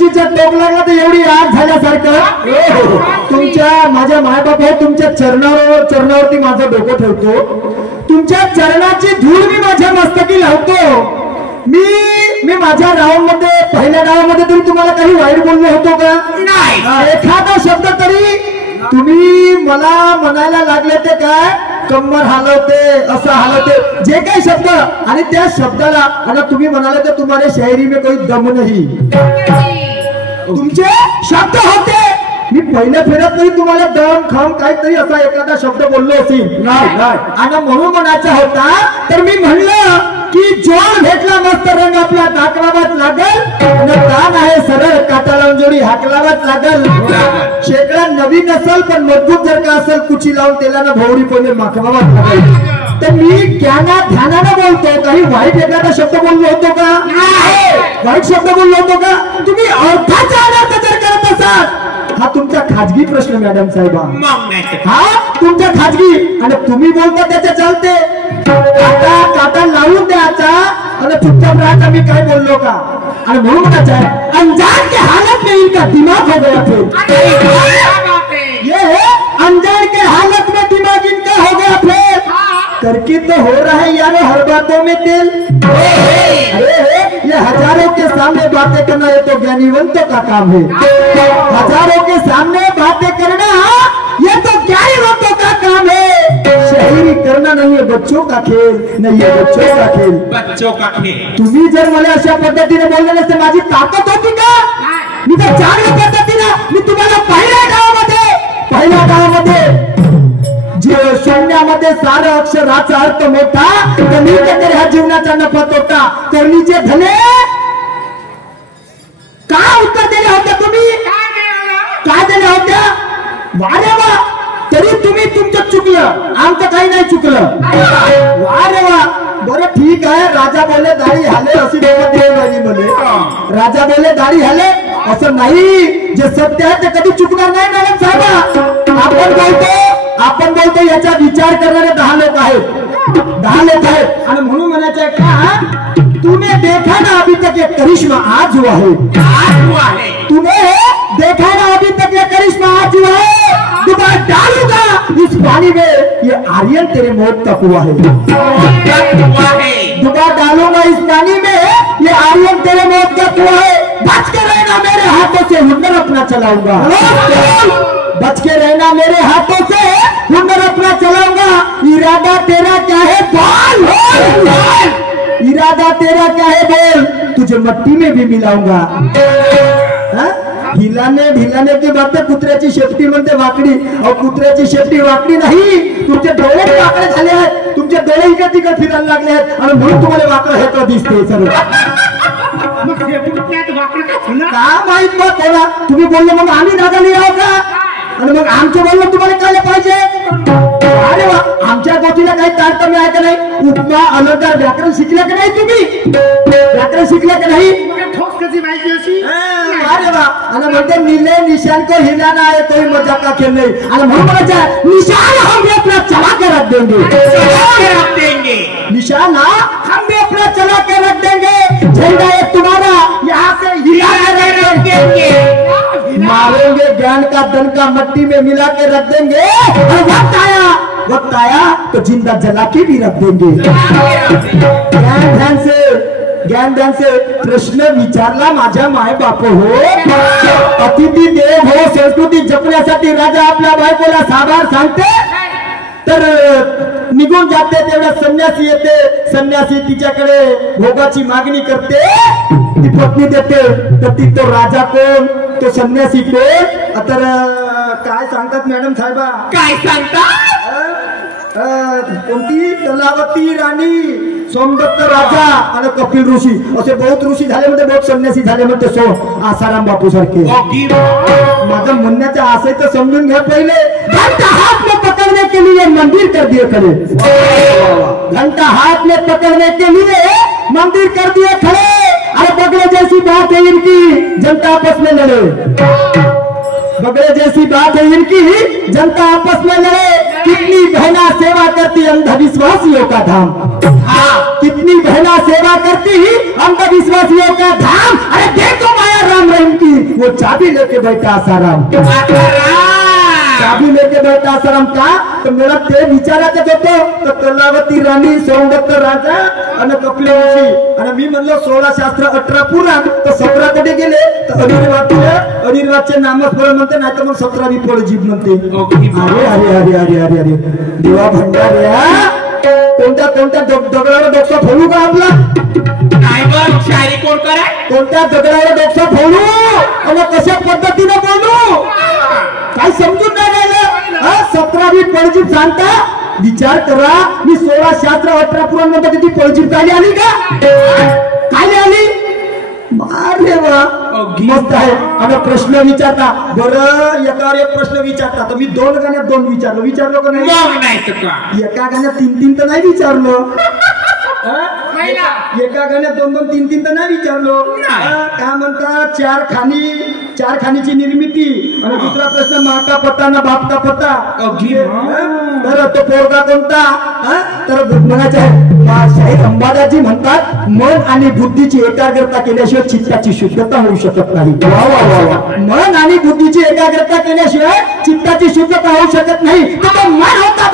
मिरचीचा टोक लागला तर एवढी आग झाल्यासारखं तुमच्या माझ्या मायबाप आहे तुमच्या चरणावरती माझं डोकं ठेवतो तुमच्या चरणाची धूळ मी माझ्या मस्तकी लावतो मी माझ्या रावामध्ये पहिल्या रावामध्ये तरी तुम्हाला काही वाईट बोललो होतो का नाही एखादा शब्द तरी तुम्ही मला म्हणायला लागले ते काय कंबर हलवते असं हलवते जे काही शब्द आणि त्या शब्दाला आता तुम्ही म्हणाले तर तुम्हाला शायरी में कोई दम नाही तुमचे शब्द होते मी पहिल्या फेऱ्यात तरी तुम्हाला दम खम काहीतरी असा एखादा शब्द बोललो असेल आणि म्हणून म्हणायचा होता तर मी म्हणलं की जोर भेटला मस्त रंग आपला दाखवावाच लागल दान आहे सरळ काटा लावून जोडी हाकलावाच लागल शेकडा नवीन असेल पण मजबूत जर का असेल कुची लावून तेलानं भोवडी पहिले माखवावाच लागल तर मी ध्यानानं बोलतो काही वाईट एखादा शब्द बोललो होतो का वाईट शब्द बोललो होतो का तुम्ही अर्थाचा अनर्थ जर करत असाल हा तुमचा खाजगी प्रश्न मॅडम साहेबा हा तुमचा खाजगी आणि तुम्ही बोलता त्याचे चालते काटा लावून द्यायचा आणि चुपचाप राहायचा मी काय बोललो का आणि म्हणून म्हणायचं आहे अनजान के हालत में इनका दिमाग हो गया फिर ये है अनजान के हालत में दिमाग इनका हो गया फिर करके तो हो रहा है यार हर बातों में तेल अरे ये हजारों के सामने बातें करना ये तो ज्ञानीवंतों का काम है हजारों के सामने बातें करना ये तो ज्ञानीवंतों का काम है शायरी करना नहीं है बच्चों का खेल नहीं है बच्चों का खेल तुम्ही जर मला अशा पद्धतीने बोलले नसते माझी ताकद होती का मी तर चांगल्या पद्धतीने मी तुम्हाला पहिल्या गावामध्ये जे शून्यामध्ये सारं अक्षराचा अर्थ मोठा तर मी तर ह्या जीवनाचा नफा तोटा करणीचे धने काय उत्तर दिले होते तुम्ही काय दिले होत्या वारे वा तरी तुम्ही तुमचं चुकलं आमचं काही नाही चुकलं वारे वा बरं ठीक आहे राजा बोले दाढी हाले अशी बोले राजा बोले दाढी हाले असं नाही जे सत्य आहे ते कधी चुकणार नाही मॅडम साहेब आपण बोलतो याचा विचार करणारे 10 लोक आहेत आणि म्हणून म्हणायचं का तूने देखा ना अभी तक ये करिश्मा आज हुआ है तूने देखा ना अभी तक ये करिश्मा आज हुआ है दोबारा डालूंगा इस पानी में ये आर्यन तेरे मौत का कुआं है दोबारा डालूंगा इस पानी में ये आर्यन तेरे मौत का कुआं है बच के रहना मेरे हाथों से हुनर अपना चलाऊंगा बच के रहना मेरे हाथों से हुनर अपना चलाऊंगा इरादा तेरा क्या है बोल इरादा तेरा क्या है बोल तुझे मट्टी में भी मिलाऊंगा हिलाने ढिलाने की बातें कुत्र्याची शेपटी म्हणते वाकडी और कुत्र्याची शेपटी वाकडी नाही तुमचे डोळे वाकडे झाले आहेत तुमचे डोळे इकडे तिकडे फिरायला लागले आहेत आणि म्हणून तुम्हाला वाकडं हे तर दिसते सर्व का माहित मग कोणा तुम्ही बोलले मग आम्ही नागाली आहो का आणि मग आमचं बोलणं तुम्हाला कळलं पाहिजे अरे वा आमच्या गोष्टीला काही तारतम्य आहे का नाही उपमा अलंकार व्याकरण शिकले का नाही तुम्ही व्याकरण शिकले का नाही अरे वा आणि म्हणते नीले निशान को हिलाना है कोई मजाक का खेल नहीं आणि म्हणून म्हणायचं निशान हम भी अपना चला के रख देंगे निशाना हम भी अपना चला के रख देंगे झंडा है तुम्हारा यहाँ से हिला के रख देंगे मारेंगे ज्ञान का दनका मट्टी में मिला के रख देंगे और वक्त आया तो जिंदा जला के भी रख देंगे ज्ञान ध्यान से प्रश्न विचारला माझ्या माय बाप हो अतिथी देव हो संस्कृती जपण्यासाठी राजा आपल्या बायकोला साभार सांगते तर निघून जाते तेवढा संन्यासी येते संन्यासी तिच्याकडे भोगाची मागणी करते ती पत्नी देते तर ती तो राजा कोण तो संन्यासी कोण तर काय सांगतात मॅडम साहेबा काय सांगतात कोणती कलावती राणी सोमदत्त राजा आणि कपिल ऋषी असे बहुत ऋषी झाले म्हणते बहुत संन्यासी झाले म्हणते सो आसाराम बापू सारखे माझं म्हणण्याचं असं तर समजून घ्या पहिले घंटा हाथ में पकड़ने के लिए मंदिर कर दिए खड़े घंटा हाथ में पकड़ने के लिए मंदिर कर दिए खड़े अरे बगले जैसी बात है इनकी जनता आपस में लड़े बगले जैसी बात है इनकी जनता आपस में लड़े कितनी बहना सेवा करती अंधविश्वासियों का धाम। कितनी बहना सेवा करती अंधविश्वासियों का धाम। अरे देखो माया राम रहीम की वो चाबी लेके बैठा आसाराम, चाबी लेके बैठा आसाराम का। तर मला ते विचारायचं होतं तर कलावती राणी, सौंदत्त राजा आणि कपिल ऋषी आणि मी म्हणलो 16 शास्त्र 18 पुराण तर 17 कडे गेले तर अनिर्वाच्य नामस्मरण म्हणते नाही तर मग 17वी फळ जीभ म्हणते। अरे अरे अरे अरे अरे अरे देवा भंडाऱ्या कोणत्या कोणत्या दगडावर डोकसा फोडू का आपला? नाही बघ शायरी कोण करा कोणत्या दगडावर डोकसा फोडू आणि कशा पद्धतीने बोलू काय समजून नाही राहिलं। 17वी पळजीप सांगता विचार करा मी 16 शास्त्र 18 पुराण मध्ये ती पळजीप झाली आली का? काय आली? अरे वा मस्त आहे। आणि प्रश्न विचारता बरं एकावर एक प्रश्न विचारता तर मी 2 गाण्यात 2 विचारलो का नाही? एका गाण्यात 3 तर नाही विचारलो, एका गाण्यात 2 3 तर नाही विचारलो। काय म्हणता चार खानीची निर्मिती आणि दुसरा प्रश्न माँ का पता ना बाप का पता। तर तो पोरगा कोणता? तर म्हणायचं शाहीर अंबादाजी म्हणतात मन आणि बुद्धीची एकाग्रता केल्याशिवाय चित्ताची शुद्धता होऊ शकत नाही। मन आणि बुद्धीची एकाग्रता केल्याशिवाय चित्ताची शुद्धता होऊ शकत नाही। तो मन होता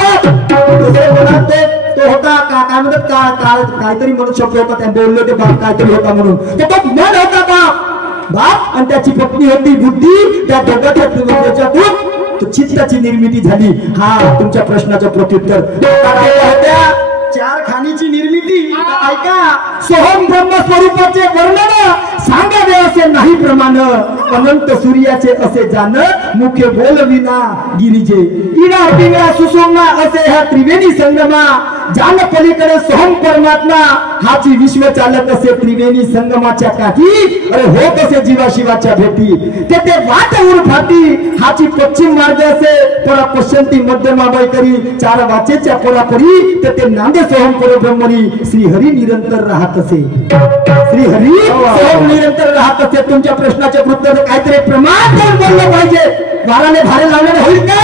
तो होता काय म्हणतात काहीतरी म्हणून शब्द होता त्या बोललो ते बाप काहीतरी होता म्हणून तो मन होता बाप आणि त्याची पत्नी होती बुद्धी। त्या दोघांच्या चित्ताची निर्मिती झाली। हा तुमच्या प्रश्नाचं प्रत्युत्तर होत्या 4 खानीची निर्मिती। ऐका सोहम ब्रह्म स्वरूपाचे वर्णन सांगावे असे नाही प्रमाण अनंत सूर्याचे असे जाण मुखे बोलविना गिरिजे इडा पिंगळा सुसुम्ना असे ह्या त्रिवेणी संगमा जान पलीकडे सोहम परमात्मा हाची विश्वचालक असे त्रिवेणी संगमाच्या काठी अरे होत असे जीवा शिवाच्या भेटी तेथे वाट उरफाटी हाची पश्चिम मार्ग असे परा पश्चिंती मध्यमाबाई करी 4 वाचेच्या परापरी तेथे नांदे सोहम परब्रह्मणी श्रीहरी निरंतर राहत असे। श्रीहरी सोहम निरंतर राहत असे। तुमच्या प्रश्नाचे उत्तर काहीतरी प्रमाण देऊन बोललं पाहिजे। वाराने भारे लावण्याने होईल का?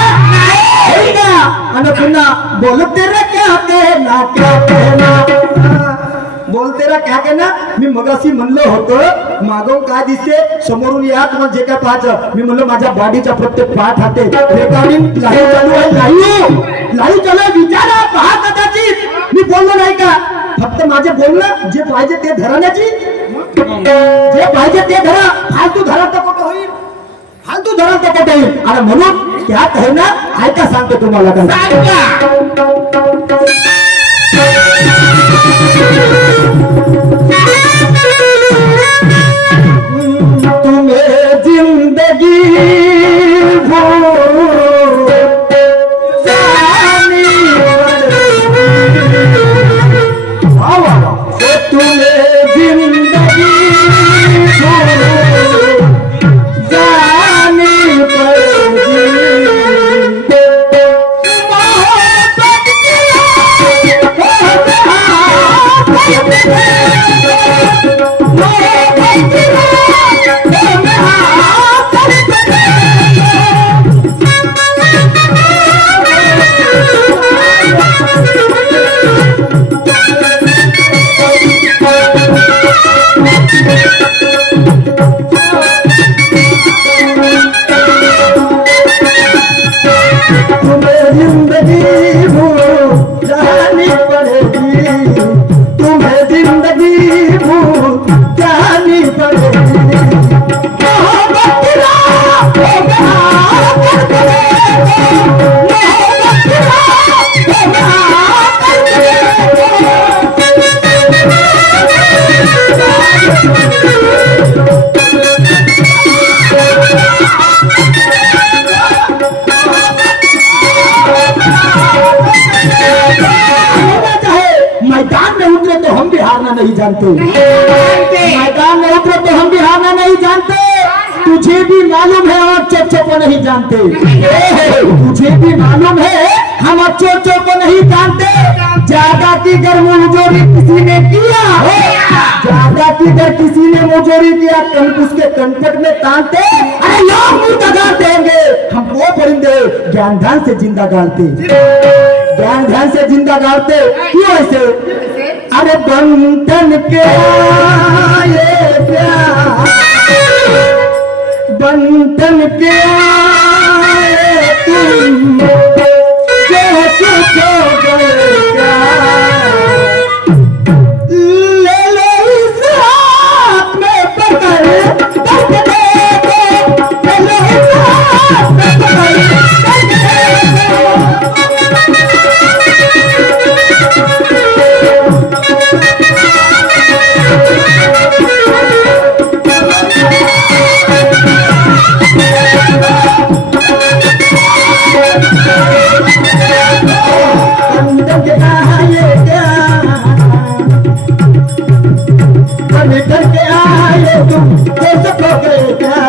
होईल का? आणि पुन्हा बोलते रे क्या कहना क्या कहना बोलते रा क्या कहना। मी मगाशी म्हणलं होतं मागून काय दिसते समोरून या तुम्हाला जे काय पाहायचं मी म्हणलं माझ्या बॉडीचा प्रत्येक पार्ट हाते रेकॉर्डिंग लाईव्ह चालू आहे। लाईव्ह चालू आहे विचारा पहा कदाचित मी बोललो नाही का? फक्त माझे बोलणं जे पाहिजे ते धरण्याची जे पाहिजे ते धरा फालतू धरा तर कुठं होईल फालतू धरा तर कुठं होईल। आणि म्हणून क्या कहना ऐका सांगतो तुम्हाला तुम्हें जिंदगी नहीं जानते मैदान में उतरे तो हम भी हारना नहीं जानते। तुझे भी मालूम है और चोचों को नहीं जानते। तुझे भी मालूम है हम चोचों को नहीं जानते। ज्यादा की गर मुजोरी किसी ने किया ज्यादा की गर किसी ने मुजोरी किया उसके कनपट में तानते अरे लोग मुंह तगा देंगे हमको परिंदे ज्ञान ध्यान से जिंदा गाड़ते, ज्ञान ध्यान से जिंदा गाड़ते। क्यों ऐसे? अरे बंधन के आए प्यार, बंधन के आए तुम, जो सुख हो गया ले लो इस हाथ में पकड़, दर्द दे दो, ले लो इस हाथ में पकड़, दर्द दे दो। करके आए तुम तो सब हो गए क्या?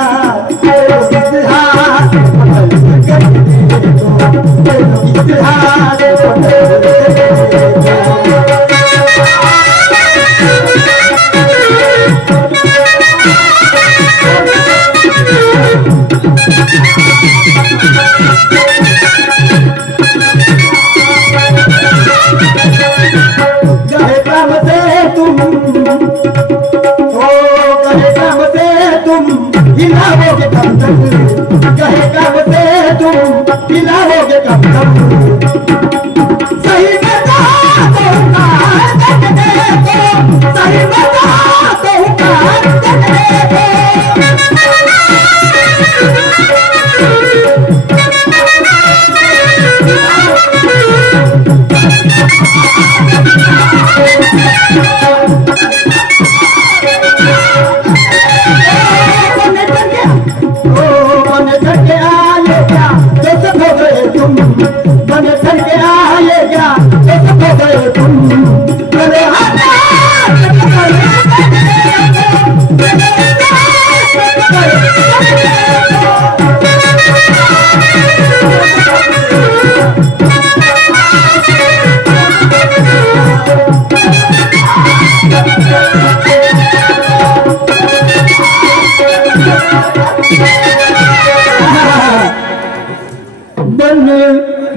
इतिहास गए काम से तुम, हिलाओगे कब तक, कहे कब से तुम हिलाओगे कब तक? सही बता दो देख देखो, सही बता दो देख देखो।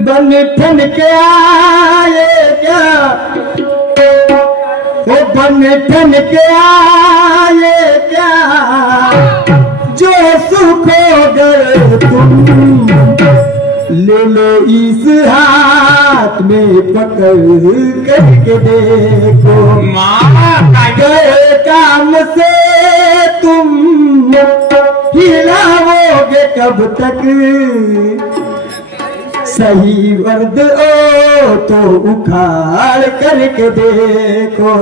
बन ठन के आए क्या, ओ बन ठन के आए क्या, जो सुख हो गए तुम, ले लो इस हाथ में पकड़ करके देखो। गए काम से तुम हिलाओगे कब तक, सही वर्द ओ तो उखाड़ करके देखो।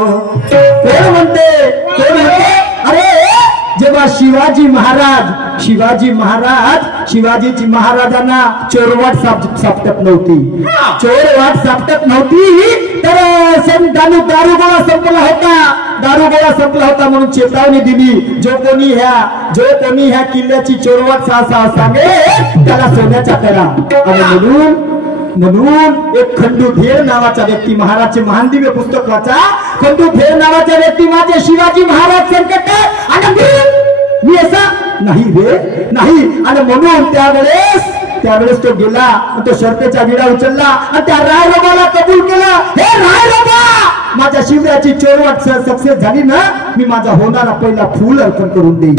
फिर म्हणते अरे जेव्हा शिवाजी महाराजांना चोरवाट सापटत नव्हती, चोरवाट सापटत नव्हती तर दारुगोळा संपला होता म्हणून चेतावणी दिली, जो कोणी ह्या किल्ल्याची चोरवाट सांगे त्याला सोन्याचा करा। आणि म्हणून एक खंडू धेर नावाचा व्यक्ती, महाराजचे महान दिव्य पुस्तक वाचा, खंडू धेर नावाचा व्यक्ती माझे शिवाजी महाराज संकट आणि मी असा नाही रे नाही। आणि म्हणून त्यावेळेस तो गेला, तो शर्तेचा विडा उचलला आणि त्या रायरोबाला कबूल केला। हे रायरोबा, माझ्या शिवराची चोरवाट सक्सेस झाली ना, मी माझा होणारा पहिला फूल अर्पण करून देईन,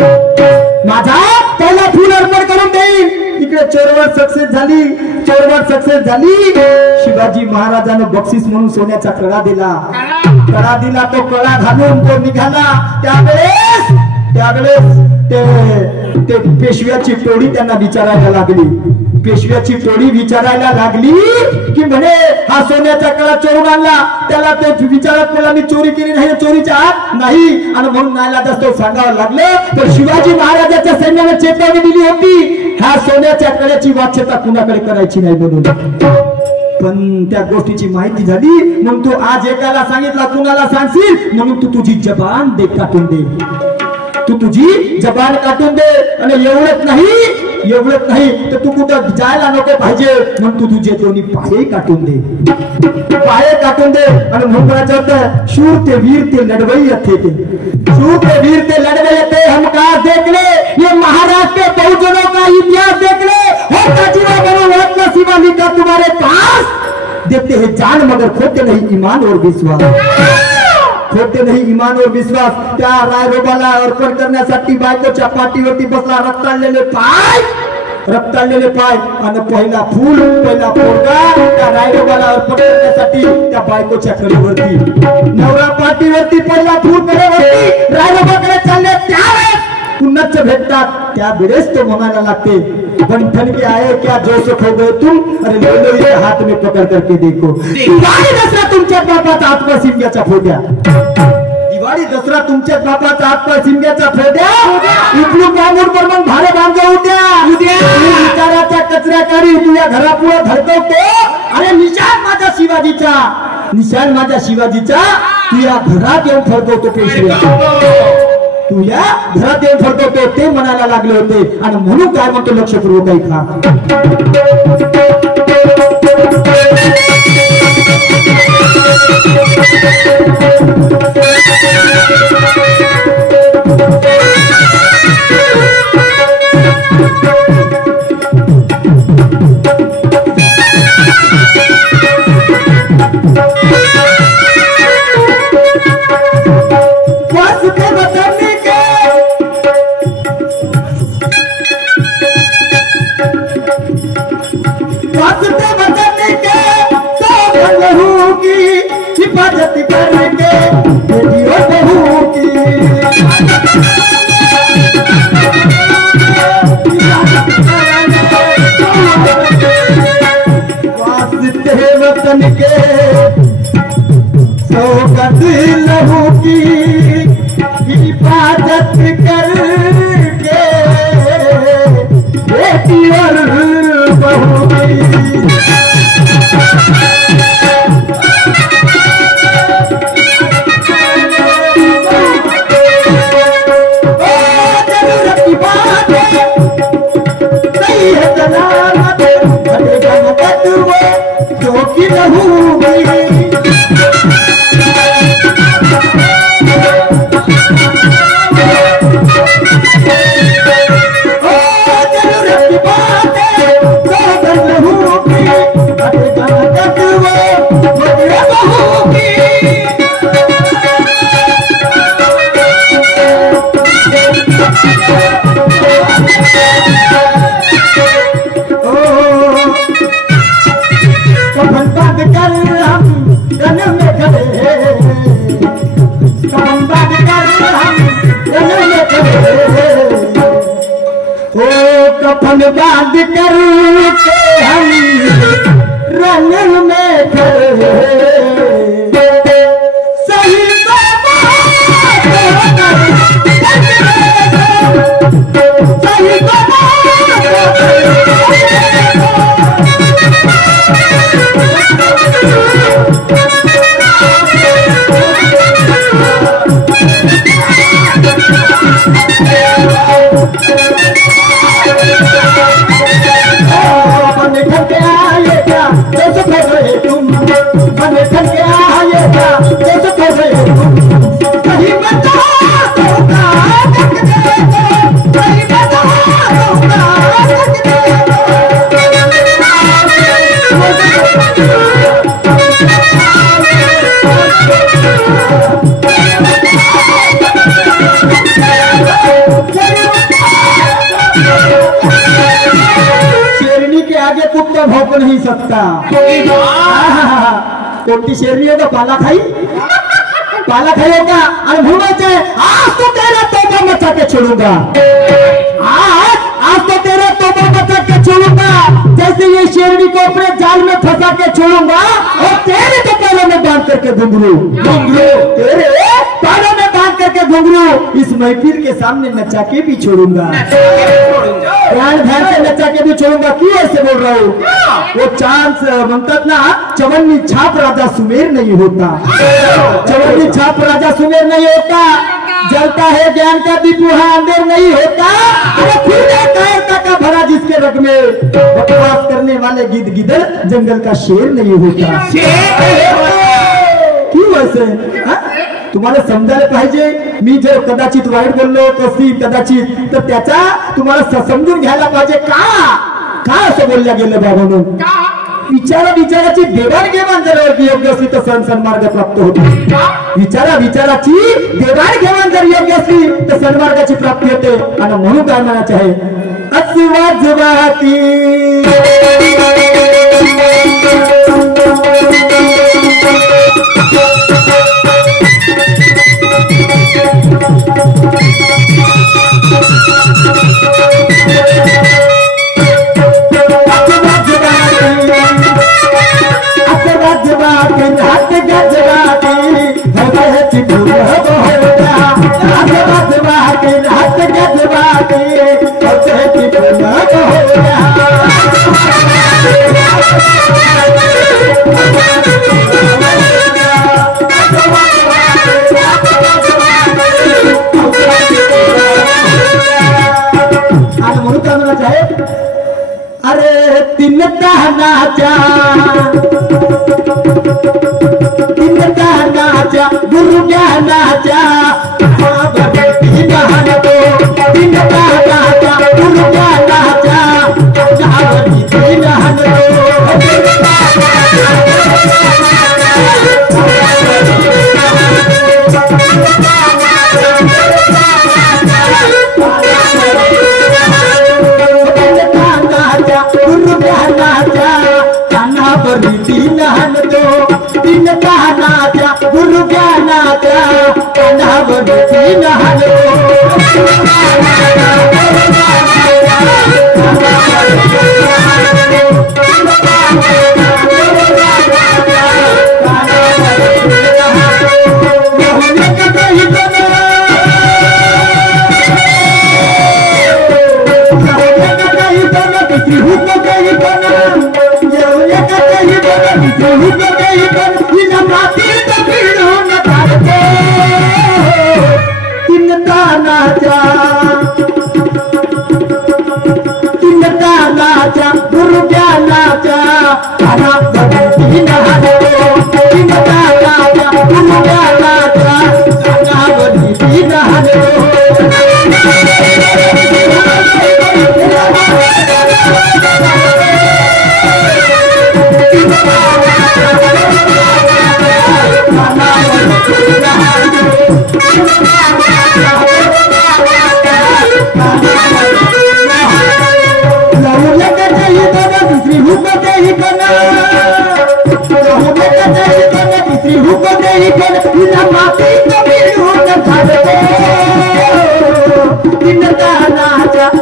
माझा पहिला फूल अर्पण करून देईन। इकडे चोरवाट सक्सेस झाली, शिवाजी महाराजांना बक्षीस म्हणून सोन्याचा कळा दिला, तो कळा घालून तो निघाला। त्यावेळेस ते पेशव्याची टोळी त्यांना विचारायला लागली, की म्हणे हा सोन्याचा कळा चोरून आणला, त्याला ते विचारत मला मी चोरी केली नाही, चोरीच्या आत नाही। आणि म्हणून नाईलाजाने तो सांगावं लागलं। तर शिवाजी महाराजांच्या सैन्याने चेतावणी दिली होती, ह्या सोन्याच्या कळ्याची वाच्यता कुणाकडे करायची नाही म्हणून। पण त्या गोष्टीची माहिती झाली म्हणून तू आज एकाला सांगितला, कुणाला सांगशील म्हणून तू तुझी जबान काटून दे, तू तुझी जबान काटून दे। आणि एवढंच नाही तर तू कुठं जायला नको पाहिजे म्हणून तू तुझे दोन्ही पाय काटून दे, आणि म्हणून म्हणायचं होतं, शूर ते वीर ते लड़वैया थे, शूर ते वीर ते लड़वैया थे, हम कहां देख ले ये महाराष्ट्र के बहुजनों का इतिहास देख ले, होता जीवा बनो होत नसीब तुम्हारे पास देते हैं जान मगर खोते नहीं ईमान और विश्वास, खोते नाही ईमान और विश्वास. त्या रायरोबाला अर्पण करण्यासाठी बायकोच्या पाठीवरती बसला रक्ताळलेले पाय आणि पहिला फूल पहिला पोरगा त्या रायरोबाला अर्पण करण्यासाठी त्या बायकोच्या कडेवरती नवरा पाठीवरती पहिला फूल कडेवरती रायरोबाकडे चालले. त्यावेळेस पुन्हाच भेटतात. त्या वेळेस तो म्हणायला लागते बंठन के आए क्या जो सुख हो गए तुम, अरे लो लो इसे हाथ में पकड़ करके देखो. दिवाळी दसरा तुमच्या बापाचा आत्मा शिमग्याचा फोड्या, दिवाळी दसरा तुमच्या बापाचा आत्मा शिमग्याचा फोड्या. इथून मागून पण मग भाडे बांधव उद्या विचाराच्या कचऱ्याकारी तुझ्या घरापुढे धडकवतो. अरे निशाण माझ्या शिवाजीचा, निशाण माझ्या शिवाजीचा तुझ्या घरात येऊन फडकवतो. पेशव्या तुझ्या घरात येऊन फडकवतो ते म्हणायला लागले होते. आणि म्हणून काय म्हणतो लक्षपूर्वक ऐका. हिफाजत करके बेटियों बहू की वास्ते वतन के सौगत लहू की हिफाजत करके बेटियों बहू की. कफन बांध कर के हम रंग में खड़े सही सही कुत्ता भौंक नहीं सकता. कोणती शेरनी होगा पाला खाई होगा. और भूमाचा है आज तो तेरा तोबा मचा के छोड़ूंगा, आज तो तेरा तोबा मचा के छोड़ूंगा. जैसे ये शेरनी को अपने जाल में फंसा के छोड़ूंगा और तेरे तो पैरों में बांध करके घुंघरू तेरे पैरों में बांध करके घुंघरू इस महफिल के सामने नचा के भी छोड़ूंगा. प्राण ध्यान से नचा के भी छोड़ूंगा. क्यों ऐसे बोल रहा हूँ? वो चांद म्हणतात ना चवन्नी छाप राजा सुमेर नहीं होता, चवन्नी छाप राजा सुमेर नहीं होता. जलता है ज्ञान का दीप वहाँ अंधेर नहीं होता. अरे फिर कायरता का भरा जिसके रग में बकवास करने वाले गिद्ध गिदड़ जंगल का शेर नहीं होता. क्यों ऐसे तुम्हाला समजायला पाहिजे. मी जर कदाचित वाईट बोललो कशी कदाचित तर त्याचा तुम्हाला समजून घ्यायला पाहिजे. का असं बोलल्या गेलं बाबांनो? विचाराची देवाणघेवाण जर योग्य असली तर सण सन्मार्ग प्राप्त होते. विचाराची देवाणघेवाण जर योग्य असली तर सन्मार्गाची प्राप्ती होते. आणि म्हणून काय म्हणायचे आहे, अस्वाजवाती अरे तीन तानाच्या गुरु ज्ञानाच्या तीन तानाच्या गुरु ज्ञानाच्या तीन तीन तानाच्या गुरु ज्ञानाच्या कानावर तीन तीन तानाच्या गुरु ज्ञानाच्या कानावर तीन तीन तानाच्या गुरु ज्ञानाच्या कानावर तीन तीन तानाच्या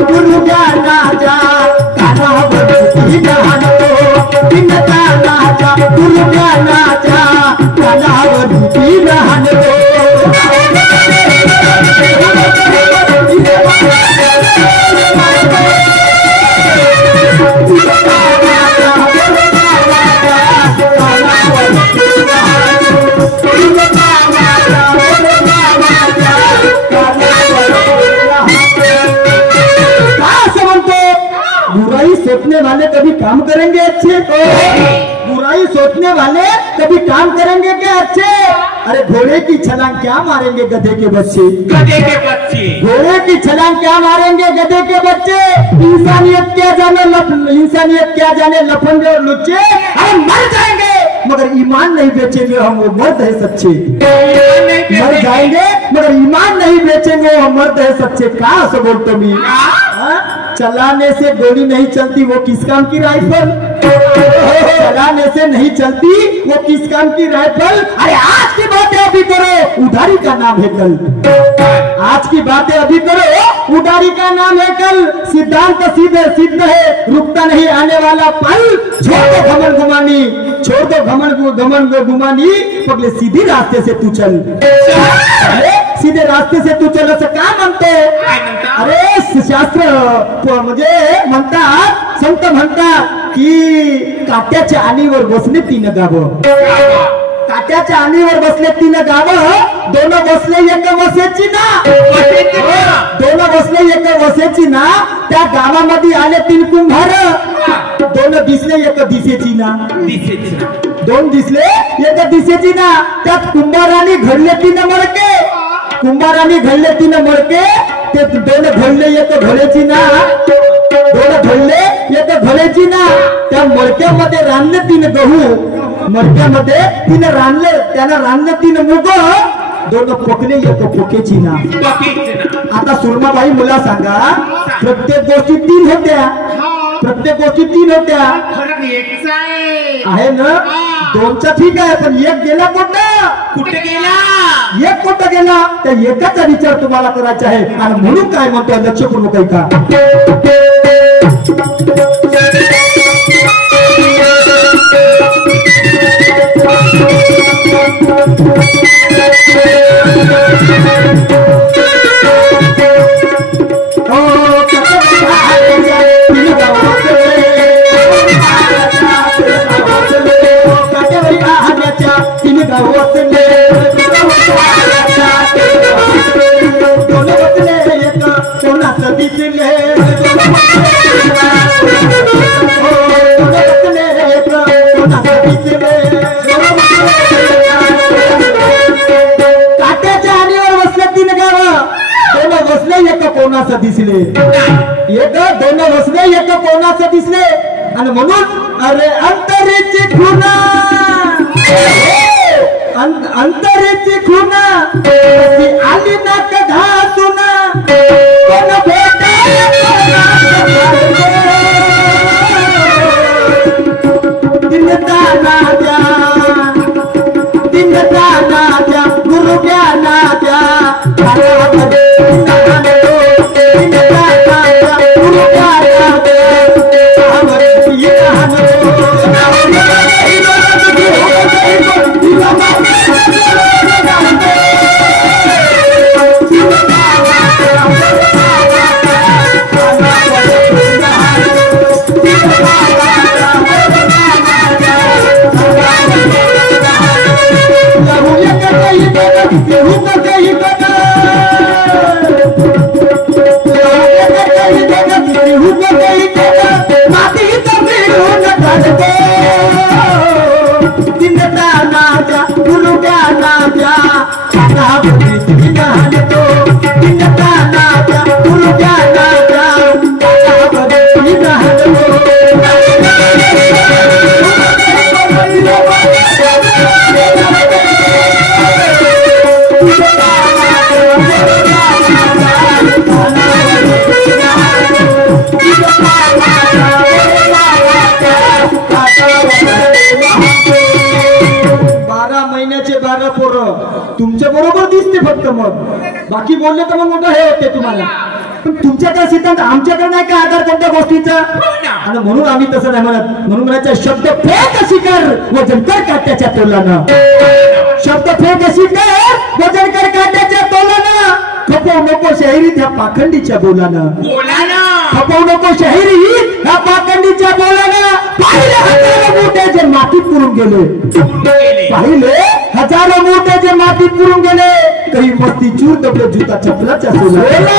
गुरु ज्ञानाच्या कानावर तीन तीन तानाच्या गुरु ज्ञानाच्या कानावर तीन सोचने वाले कभी काम करेंगे अच्छे, बुराई सोचने वाले कभी काम करेंगे क्या अच्छे। अरे घोड़े की छलांग क्या मारेंगे गधे के बच्चे, गधे के बच्चे घोड़े की छलांग क्या मारेंगे गधे के बच्चे। इंसानियत क्या जाने लफंगे और लुच्चे। हम मर जाएंगे मगर ईमान नहीं बेचेंगे, हम वो मर्द है सच्चे। मर जाएंगे मगर ईमान नहीं बेचेंगे, हम मर्द है सच्चे। कहाँ से बोलते मी चलाने से गोली नहीं चलती, वो किस काम की राइफल। चलाने से नहीं चलती वो किस काम की राइफल। अरे आज की बातें अभी करो, उधारी का नाम है कल। आज की बातें अभी करो, उधारी का नाम है कल। सिद्धांत सीधे सिद्ध है, रुकता नहीं आने वाला पल। छोड़ दो घमंड गुमानी, छोड़ दो घमंड गुमानी, पगले सीधी रास्ते से तू चल। सीधे रास्ते से तू चल असं का म्हणतो। अरे शास्त्र म्हणजे म्हणतात, संत म्हणतात की काट्याच्या आणीवर बसले तीन गावं, काट्याच्या आणीवर बसले तीन गावं। दोन बसले एक वसेची ना, दोन बसले एक वसेची ना। त्या गावामध्ये आले तीन कुंभार, दोन दिसले एक दिसेची ना, दोन दिसले एक दिसेची ना। त्यात कुंभाराने घडले तीन मडके, कुंभाराने घडले तीन मडके। ते दोन घडले एक घोड्याची ना, दोन घडले येतं भलेची ना त्या मडक्यामध्ये रानलं 3 गहू, मडक्यामध्ये 3 रानलं, त्यानं रानलं 3 मुग, 2 पकले 1 पोकेची ना. आता सुरमाबाई मला सांगा, प्रत्येक गोष्टी 3 होत्या, प्रत्येक गोष्टी 3 होत्या, फरक एकचा आहे ना. 2चा ठीक आहे, पण 1 गेला कुठं? कुठे गेला? 1 कुठं गेला? त्या एकाचा विचार तुम्हाला करायचा आहे. आणि म्हणून काय म्हणतोय लक्षपूर्वक ऐका. कोणाचं दिसले? 1 2 बसले, 1 कोणाचं दिसले. आणि म्हणून अरे अंतरेची खुना, अंतरेची खुना आली ना कधा सुना, कोण दिनता नाद्या, दिनता नाद्या, गुरु ज्ञानाद्या, तुमच्या बरोबर दिसते फक्त, मग बाकी बोलले तर मग मोठं हे होते तुम्हाला. पण तुमच्याकडे सिद्धांत, आमच्याकडे नाही का आधार कोणत्या गोष्टीचा. आणि म्हणून आम्ही तसं नाही म्हणत. म्हणून म्हणायचं शब्द फेक अशी कर वजन कर काट्याच्या तोलानं, शब्द फेक अशी कर वजन कर काट्याच्या तोलानं, खपवू नको शाहिरी त्या पाखंडीच्या बोलानं, खपवू नको शाहिरी ह्या पाखंडीच्या बोलानं. पाहिले 1000 मोठे जे मातीत पुरून गेले, पाहिले 1000 मोठे जे मातीत पुरून गेले, काही मस्ती चूर दबले जुता चपलाच्या सोलानं,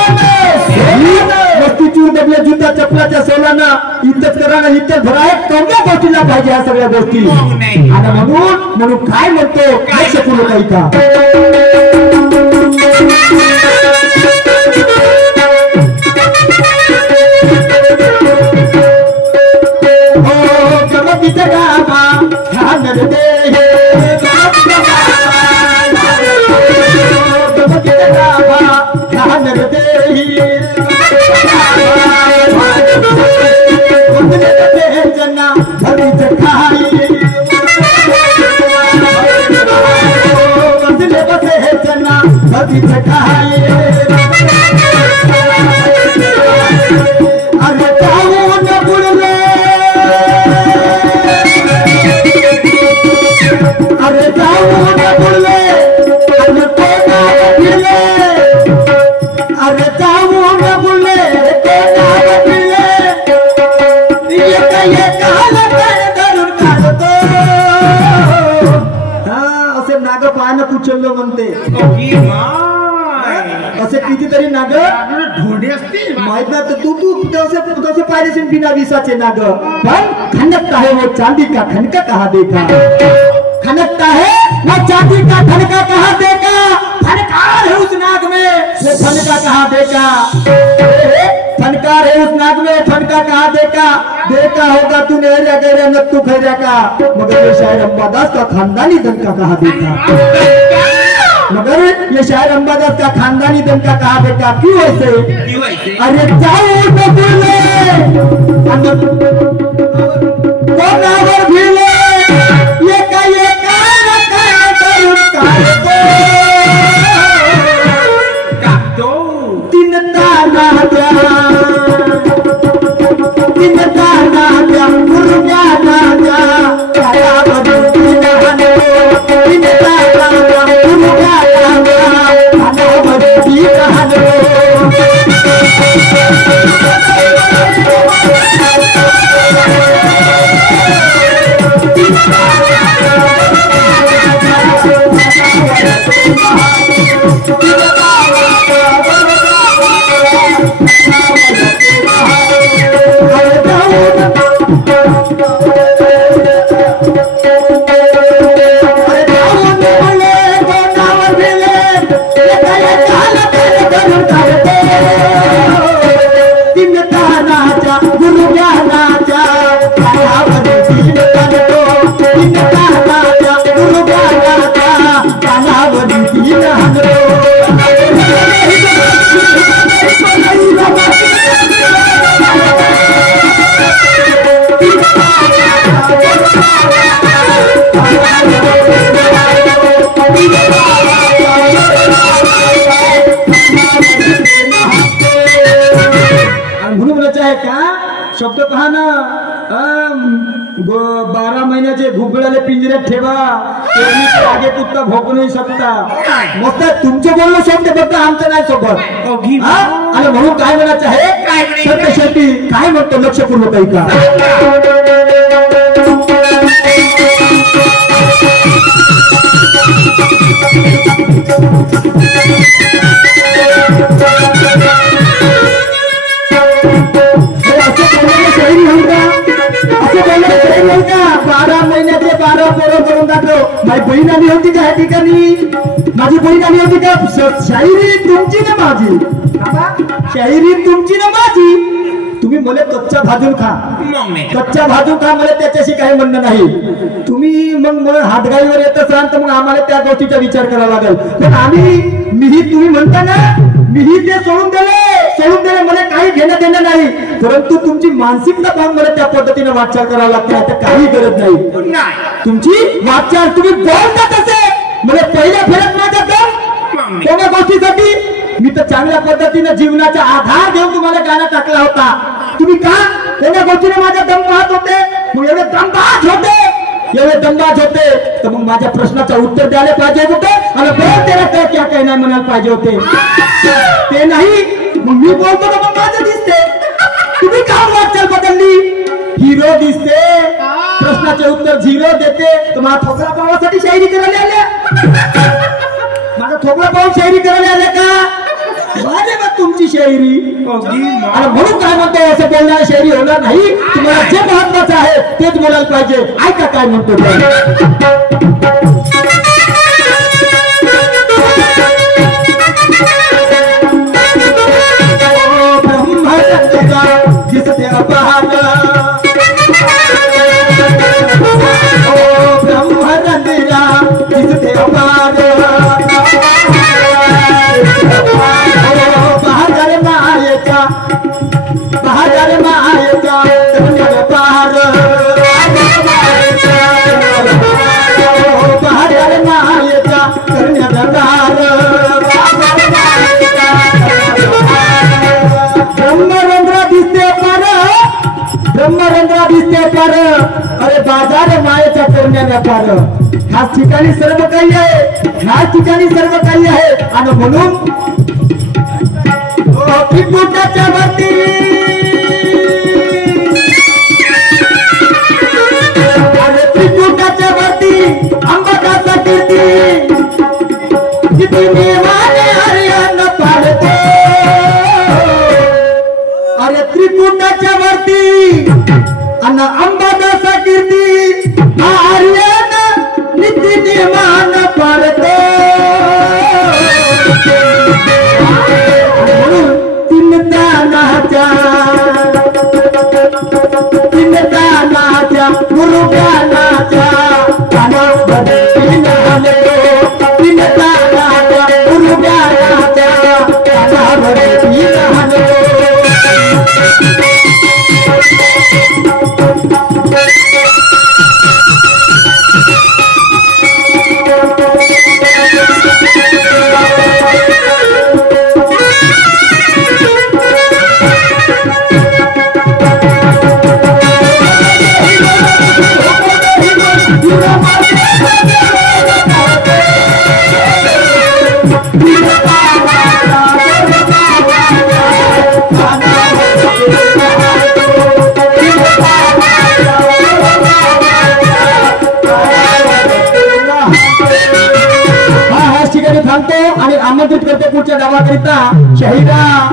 मस्ती चूर दबले जुता चपलाच्या सोलानं. इथंच करा ना, इथंच भरा. कोणत्या गोष्टीला पाहिजे ह्या सगळ्या गोष्टी. आणि म्हणून काय म्हणतो लक्ष पूर्वक ऐका. म्हणते असे कितीतरी नाग ढोंडे असतील माहित ना. तू तसे पाहिजे बिना विसाचे नाग. पण खनकता है वो चांदी का खनका कहा देखा, खनकता है वो चांदी का खनका कहा देखा, फनकार है उस नाग में वो खनका कहा देखा, फनकार है उस नाक में, फनका कहा देखा होगा तूने एरिया गैरिया नत्तू खैरिया का, मगर ये शायर अंबादास का खानदानी दंका कहा देखा, मगर ये शायर अंबादास का खानदानी दंका कहा देखा। क्यों ऐसे? अरे जाओ तो भूले कोनावर भीले ये का तीन ताना द्या मुर्गा ना द्या काया बदली नहने तीन ताना द्या मुर्गा ना द्या काया बदली नहने शब्द पहा ना 12 महिन्याचे घुबडाले पिंजऱ्यात ठेवा, आगे कुत्ता भोगू नाही शकता. मस्त तुमचं बोलणं शब्द फक्त आमचं नाही सोबत. आणि म्हणून काय म्हणायचं आहे सत्य शेट्टी काय म्हणतो लक्षपूर्वक ऐका. असं 12 महिन्याचे 12 पोरं करून दाखव. माझी बहीण आली होती का या ठिकाणी? माझी बहीण आली होती का? शायरी तुमची ना माझी, शायरी तुमची ना माझी. तुम्ही मला कच्चा भाजून खा, कच्चा भाजून खा, मला त्याच्याशी काही म्हणणं नाही. तुम्ही मग हातगाईवर येत असाल तर मग आम्हाला त्या गोष्टीचा विचार करावा लागेल. पण आम्ही मीही तुम्ही म्हणता ना मीही ते सोडून दिले मला काही घेणं देणं नाही. परंतु तुमची मानसिकता पाहून मला त्या पद्धतीने वाटचाल करावं लागते. आता काही गरज नाही. तुमची वाटचाल तुम्ही बोलता तसे मला पहिल्या फेरत माझ्या दम कोणत्या गोष्टीसाठी मी तर चांगल्या पद्धतीने जीवनाचा आधार देऊन तुम्हाला गाणं टाकला होता. तुम्ही का कोणत्या गोष्टीने माझा दम पाहत होते? मग एवढे दमबाज होते तर मग माझ्या प्रश्नाचं उत्तर द्यायला पाहिजे होते आणि बोल त्याला काय काय नाही म्हणायला पाहिजे होते. ते नाही मग मी बोलतो ना मग माझं दिसते. तुम्ही का वाटचाल बदलली? हिरो दिसते, प्रश्नाचे उत्तर झिरो देते. तर माझा थोकला पावासाठी शायरी करायला आल्या? माझा थोकला पाहून शायरी करायला आल्या का? माझे मग तुमची शायरी आणि म्हणून काय म्हणतो असं बोलणारी शायरी होणार नाही. तुम्हाला जे महत्वाचं आहे तेच बोलायला पाहिजे. ऐका काय म्हणतो जिसते अपहार ब्रह्मरंदिरा जिसते अपहार बहादर मायेचा पार बहादर मायेचा करण्याचा ब्रह्मरंध्रा दिसते पार. अरे बाजार मायेचा करण्याला पार. ह्याच ठिकाणी सर्व काही आहे, ह्याच ठिकाणी सर्व काही आहे. आणि म्हणून त्रिकुटाच्या वरती अरे त्रिकुटाच्या वरती अंबादासा कीर्ती किती नेवाने हरियाणा पाडते. अरे त्रिकुटाच्या वरती अन अंबादासा कीर्ती हरियाणा निती नेमान पाडते. तीन तानाच्या पुढच्या डावाकरिता शाहिरा